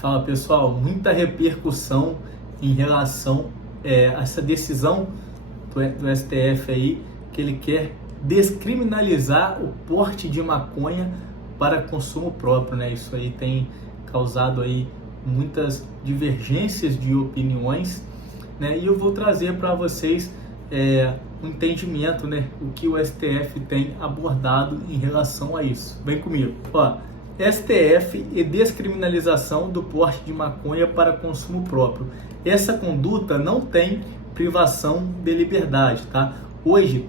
Fala pessoal, muita repercussão em relação a essa decisão do STF aí, que ele quer descriminalizar o porte de maconha para consumo próprio, né? Isso aí tem causado aí muitas divergências de opiniões, né? E eu vou trazer para vocês um entendimento, né? O que o STF tem abordado em relação a isso. Vem comigo. Ó, STF e descriminalização do porte de maconha para consumo próprio. Essa conduta não tem privação de liberdade, tá? Hoje,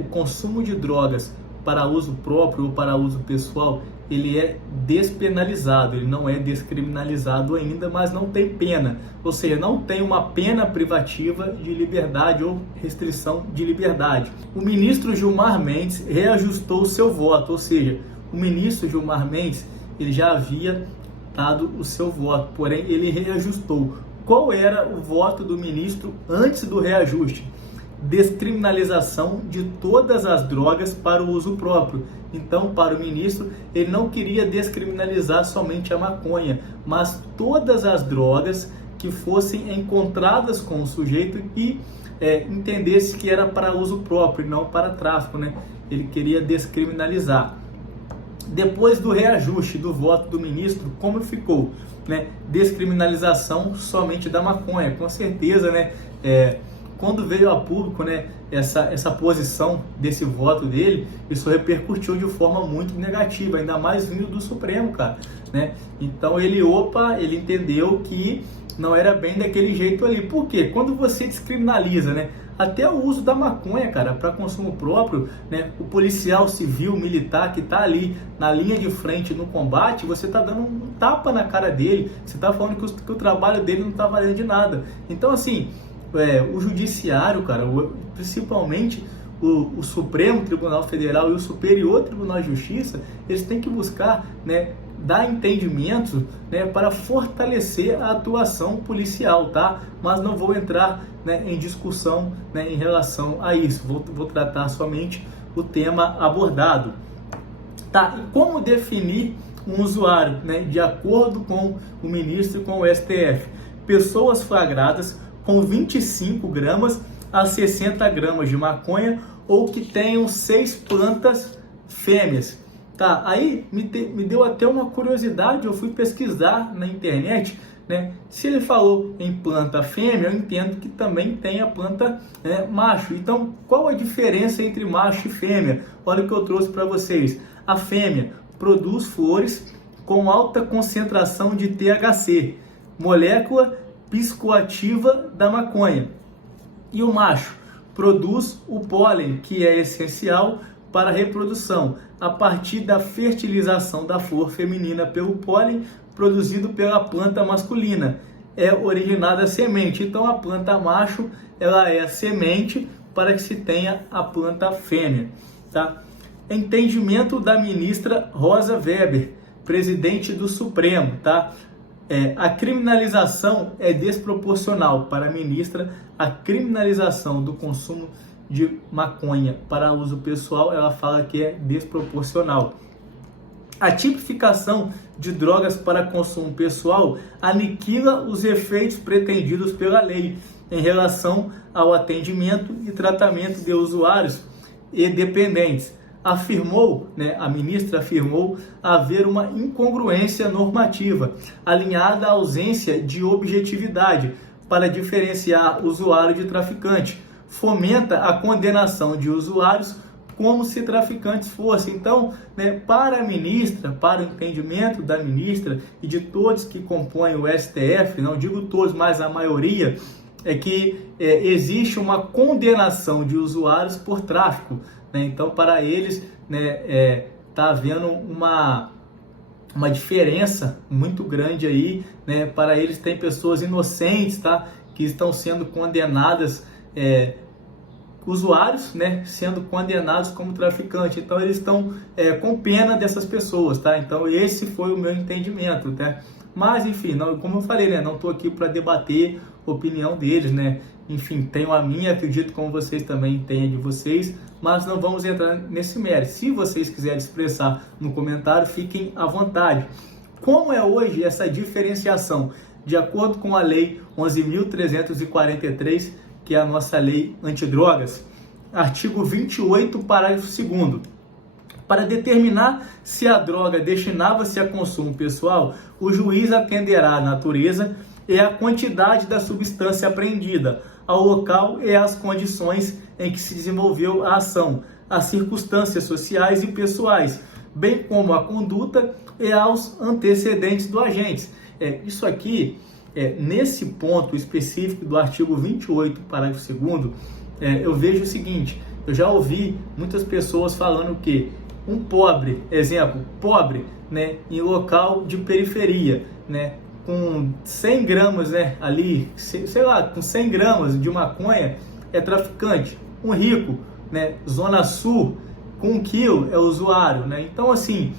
o consumo de drogas para uso próprio ou para uso pessoal, ele é despenalizado, ele não é descriminalizado ainda, mas não tem pena, ou seja, não tem uma pena privativa de liberdade ou restrição de liberdade. O ministro Gilmar Mendes reajustou o seu voto, ou seja, o ministro Gilmar Mendes ele já havia dado o seu voto, porém ele reajustou. Qual era o voto do ministro antes do reajuste? Descriminalização de todas as drogas para o uso próprio. Então, para o ministro, ele não queria descriminalizar somente a maconha, mas todas as drogas que fossem encontradas com o sujeito e entendesse que era para uso próprio e não para tráfico, né? Ele queria descriminalizar. Depois do reajuste do voto do ministro, como ficou? Né? Descriminalização somente da maconha, com certeza, né? Quando veio a público, né, essa posição desse voto dele, isso repercutiu de forma muito negativa, ainda mais vindo do Supremo, cara, né? Então ele entendeu que não era bem daquele jeito ali. Por quê? Quando você descriminaliza, né, até o uso da maconha, cara, para consumo próprio, né, o policial civil, militar que tá ali na linha de frente no combate, você tá dando um tapa na cara dele, você tá falando que o trabalho dele não tá valendo de nada. Então, assim, o judiciário, cara, principalmente o Supremo Tribunal Federal e o Superior Tribunal de Justiça, eles têm que buscar, né, dar entendimento, né, para fortalecer a atuação policial, tá? Mas não vou entrar, né, em discussão, né, em relação a isso. Vou tratar somente o tema abordado. Tá? E como definir um usuário, né, de acordo com o ministro e com o STF? Pessoas flagradas com 25 gramas a 60 gramas de maconha ou que tenham 6 plantas fêmeas. Tá, aí me deu até uma curiosidade, eu fui pesquisar na internet, né? Se ele falou em planta fêmea, eu entendo que também tem a planta macho. Então, qual a diferença entre macho e fêmea? Olha o que eu trouxe para vocês. A fêmea produz flores com alta concentração de THC, molécula psicoativa da maconha. E o macho produz o pólen, que é essencial para a reprodução, a partir da fertilização da flor feminina pelo pólen produzido pela planta masculina. É originada a semente. Então a planta macho, ela é a semente para que se tenha a planta fêmea, tá? Entendimento da ministra Rosa Weber, presidente do Supremo, tá? A criminalização é desproporcional. Para a ministra, a criminalização do consumo de maconha para uso pessoal, ela fala que é desproporcional. A tipificação de drogas para consumo pessoal aniquila os efeitos pretendidos pela lei em relação ao atendimento e tratamento de usuários e dependentes. Afirmou, né, a ministra afirmou haver uma incongruência normativa, alinhada à ausência de objetividade para diferenciar usuário de traficante. Fomenta a condenação de usuários como se traficantes fossem. Então, né, para a ministra, para o entendimento da ministra e de todos que compõem o STF, não digo todos, mas a maioria, é que existe uma condenação de usuários por tráfico, né? Então, para eles, né, tá havendo uma diferença muito grande aí, né? Para eles tem pessoas inocentes, tá, que estão sendo condenadas, usuários, né, sendo condenados como traficante. Então eles estão com pena dessas pessoas, tá? Então esse foi o meu entendimento, tá? Mas enfim, não, como eu falei, né, não estou aqui para debater a opinião deles, né? Enfim, tenho a minha, acredito como vocês também têm a de vocês, mas não vamos entrar nesse mérito. Se vocês quiserem expressar no comentário, fiquem à vontade. Como é hoje essa diferenciação? De acordo com a Lei 11.343, que é a nossa lei antidrogas, artigo 28, parágrafo 2º. Para determinar se a droga destinava-se a consumo pessoal, o juiz atenderá à natureza e à quantidade da substância apreendida, ao local e às condições em que se desenvolveu a ação, às circunstâncias sociais e pessoais, bem como à conduta e aos antecedentes do agente. Isso aqui, nesse ponto específico do artigo 28, parágrafo 2º, eu vejo o seguinte: eu já ouvi muitas pessoas falando que um pobre, exemplo, pobre, né, em local de periferia, né, com 100 gramas, né, ali, sei lá, com 100 gramas de maconha é traficante. Um rico, né, zona sul, com 1 quilo é usuário, né? Então, assim,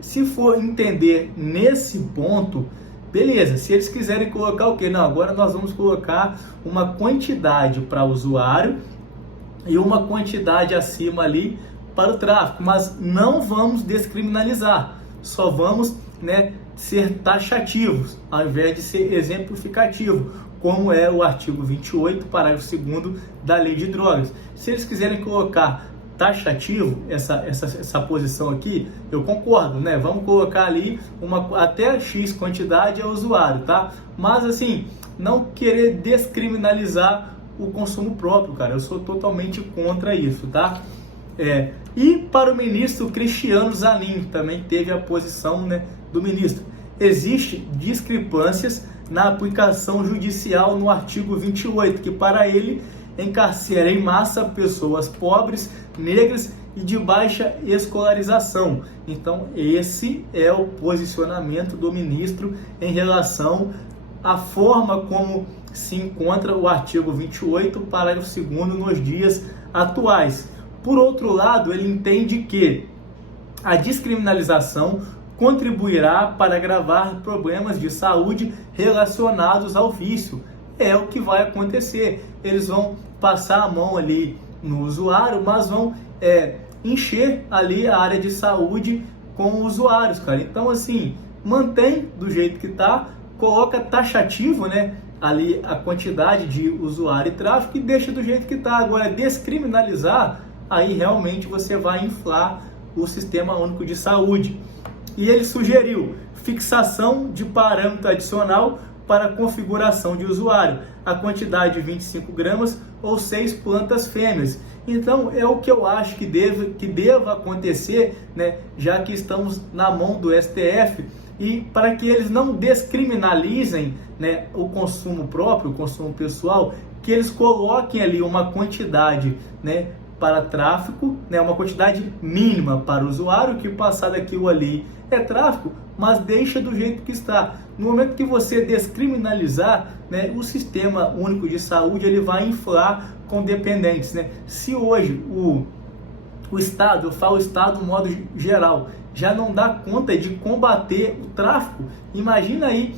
se for entender nesse ponto, beleza. Se eles quiserem colocar o quê? Não, agora nós vamos colocar uma quantidade para usuário e uma quantidade acima ali para o tráfico, mas não vamos descriminalizar, só vamos, né, ser taxativos, ao invés de ser exemplificativo, como é o artigo 28, parágrafo 2º da Lei de Drogas. Se eles quiserem colocar taxativo essa posição aqui, eu concordo, né? Vamos colocar ali até X quantidade é usuário, tá? Mas assim, não querer descriminalizar o consumo próprio, cara. Eu sou totalmente contra isso, tá? E para o ministro Cristiano Zanin, também teve a posição, né, do ministro. Existem discrepâncias na aplicação judicial no artigo 28, que para ele encarcera em massa pessoas pobres, negras e de baixa escolarização. Então esse é o posicionamento do ministro em relação à forma como se encontra o artigo 28, parágrafo 2º nos dias atuais. Por outro lado, ele entende que a descriminalização contribuirá para agravar problemas de saúde relacionados ao vício. É o que vai acontecer. Eles vão passar a mão ali no usuário, mas vão encher ali a área de saúde com usuários, cara. Então, assim, mantém do jeito que tá, coloca taxativo, né, ali a quantidade de usuário e tráfico e deixa do jeito que tá. Agora, descriminalizar, aí realmente você vai inflar o Sistema Único de Saúde. E ele sugeriu fixação de parâmetro adicional para configuração de usuário, a quantidade de 25 gramas ou 6 plantas fêmeas. Então é o que eu acho que deva acontecer, né, já que estamos na mão do STF, e para que eles não descriminalizem, né, o consumo próprio, o consumo pessoal, que eles coloquem ali uma quantidade, né, para tráfico, né, uma quantidade mínima para o usuário, que passar daquilo ali é tráfico, mas deixa do jeito que está. No momento que você descriminalizar, né, o Sistema Único de Saúde ele vai inflar com dependentes, né? Se hoje o Estado, eu falo Estado no modo geral, já não dá conta de combater o tráfico, imagina aí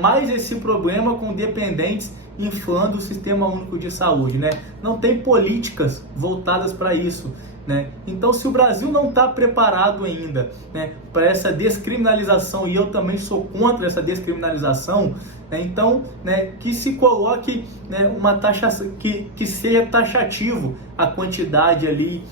mais esse problema com dependentes inflando o Sistema Único de Saúde, né? Não tem políticas voltadas para isso, né? Então, se o Brasil não está preparado ainda, né, para essa descriminalização, e eu também sou contra essa descriminalização, né, então, né, que se coloque, né, uma taxa que seja taxativo a quantidade ali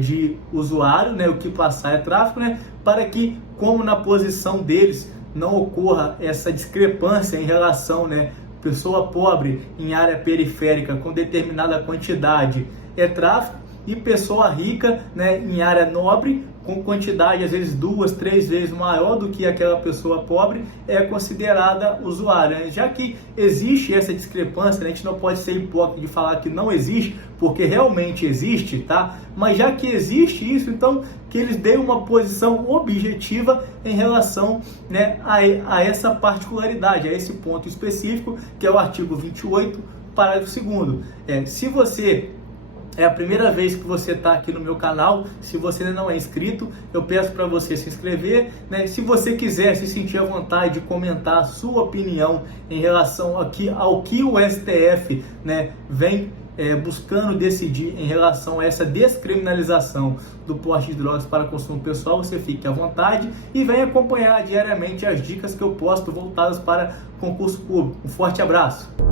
de usuário, né, o que passar é tráfico, né, para que, como na posição deles, não ocorra essa discrepância em relação, né, pessoa pobre em área periférica com determinada quantidade é tráfico, e pessoa rica, né, em área nobre com quantidade às vezes 2, 3 vezes maior do que aquela pessoa pobre é considerada usuária, né? Já que existe essa discrepância, né, a gente não pode ser hipócrita de falar que não existe, porque realmente existe, tá? Mas já que existe isso, então que eles deem uma posição objetiva em relação, né, a essa particularidade, a esse ponto específico, que é o artigo 28, parágrafo 2º. Se você é a primeira vez que você está aqui no meu canal, se você ainda não é inscrito, eu peço para você se inscrever, né? Se você quiser se sentir à vontade de comentar a sua opinião em relação aqui ao que o STF, né, vem buscando decidir em relação a essa descriminalização do porte de drogas para consumo pessoal, você fique à vontade e venha acompanhar diariamente as dicas que eu posto voltadas para concurso público. Um forte abraço!